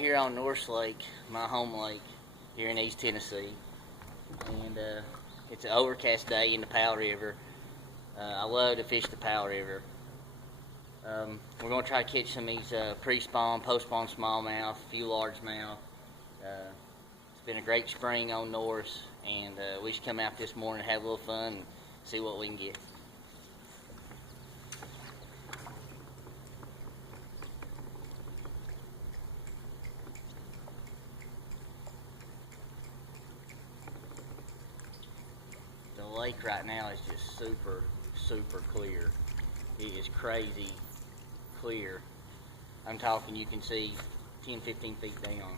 here on Norris Lake, my home lake here in East Tennessee, and it's an overcast day in the Powell River. I love to fish the Powell River. We're going to try to catch some of these pre-spawn, post-spawn smallmouth, a few largemouth. It's been a great spring on Norris, and we should come out this morning and have a little fun and see what we can get. The lake right now is just super clear. It is crazy clear. I'm talking, you can see 10-15 feet down.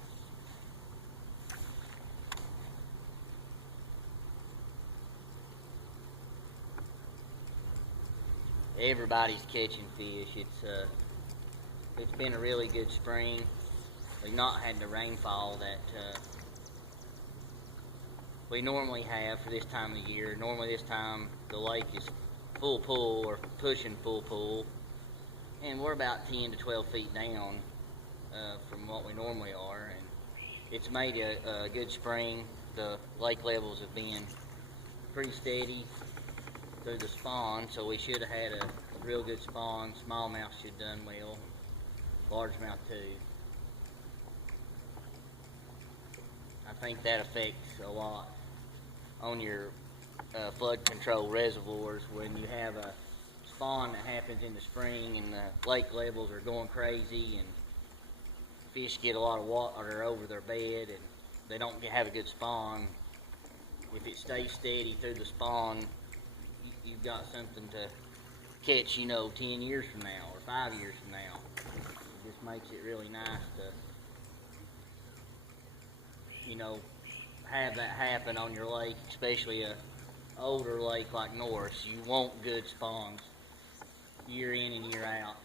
Everybody's catching fish. It's been a really good spring. We've not had the rainfall that we normally have for this time of the year. Normally this time the lake is full pool or pushing full pool, and we're about 10 to 12 feet down from what we normally are, and it's made a good spring. The lake levels have been pretty steady through the spawn, so we should have had a real good spawn. Smallmouth should have done well, largemouth too. I think that affects a lot on your flood control reservoirs when you have a spawn that happens in the spring and the lake levels are going crazy and fish get a lot of water over their bed and they don't have a good spawn. If it stays steady through the spawn, you've got something to catch, 10 years from now or 5 years from now. It just makes it really nice to have that happen on your lake, especially a older lake like Norris. You want good spawns year in and year out.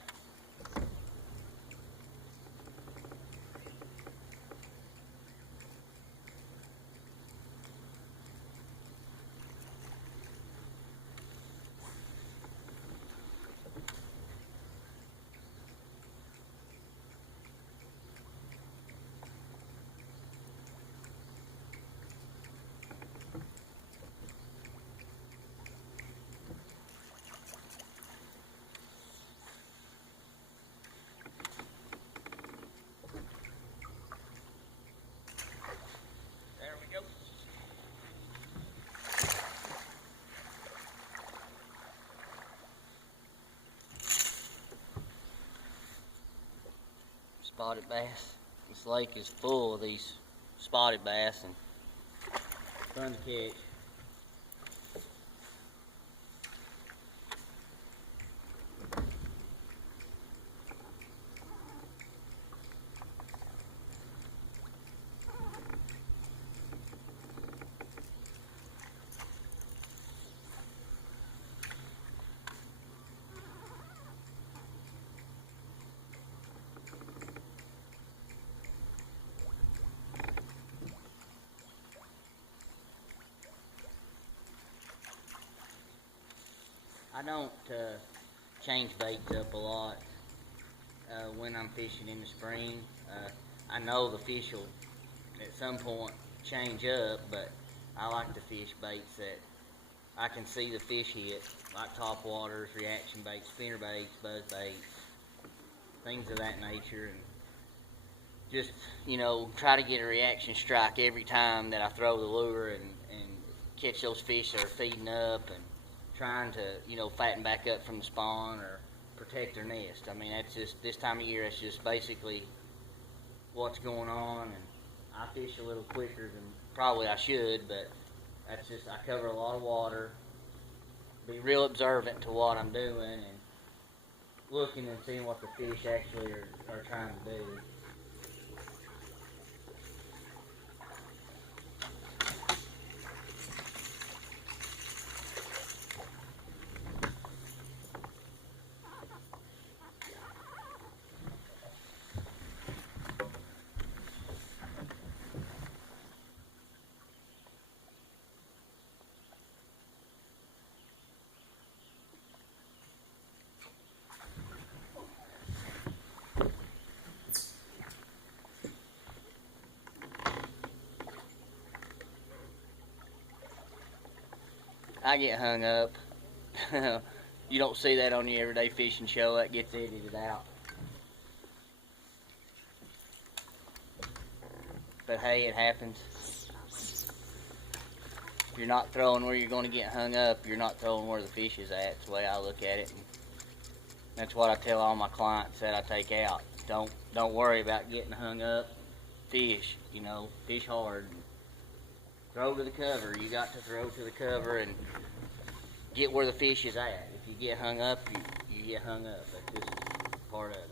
Spotted bass. This lake is full of these spotted bass and fun to catch. I don't change baits up a lot when I'm fishing in the spring. I know the fish will at some point change up, but I like to fish baits that I can see the fish hit, like top waters, reaction baits, spinner baits, buzz baits, things of that nature, and just try to get a reaction strike every time that I throw the lure and catch those fish that are feeding up and trying to, fatten back up from the spawn or protect their nest. I mean, that's just, this time of year, that's just basically what's going on, and I fish a little quicker than probably I should, but that's just, I cover a lot of water, be real observant to what I'm doing, and looking and seeing what the fish actually are trying to do. I get hung up. You don't see that on your everyday fishing show. That gets edited out. But hey, it happens. If you're not throwing where you're going to get hung up, you're not throwing where the fish is at. That's the way I look at it. And that's what I tell all my clients that I take out. Don't worry about getting hung up. Fish, fish hard. Throw to the cover. You got to throw to the cover and get where the fish is at. If you get hung up, you get hung up. That's just part of it.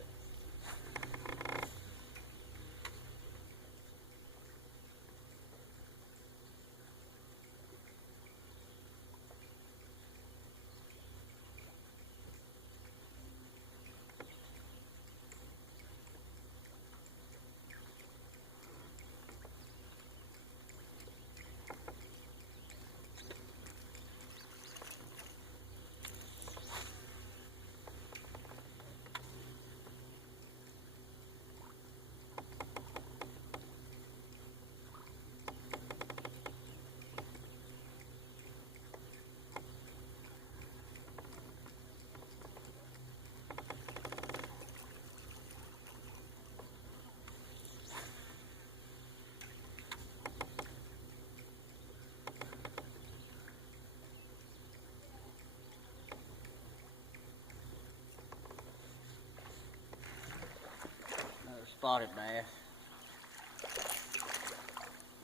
Spotted bass.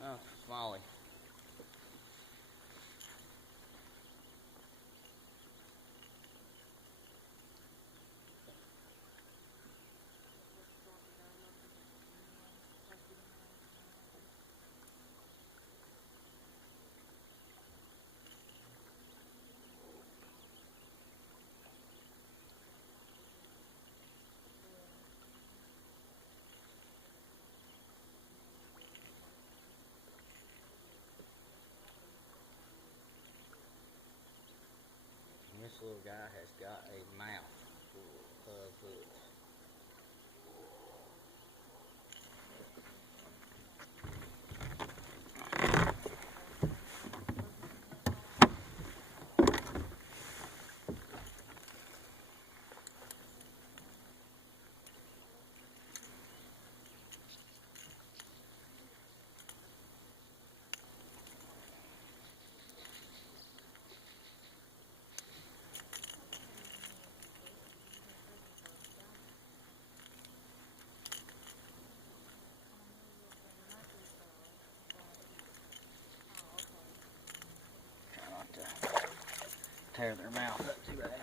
Oh, smallie. This little guy has got a mouth full of hooks. Tear their mouth up too bad.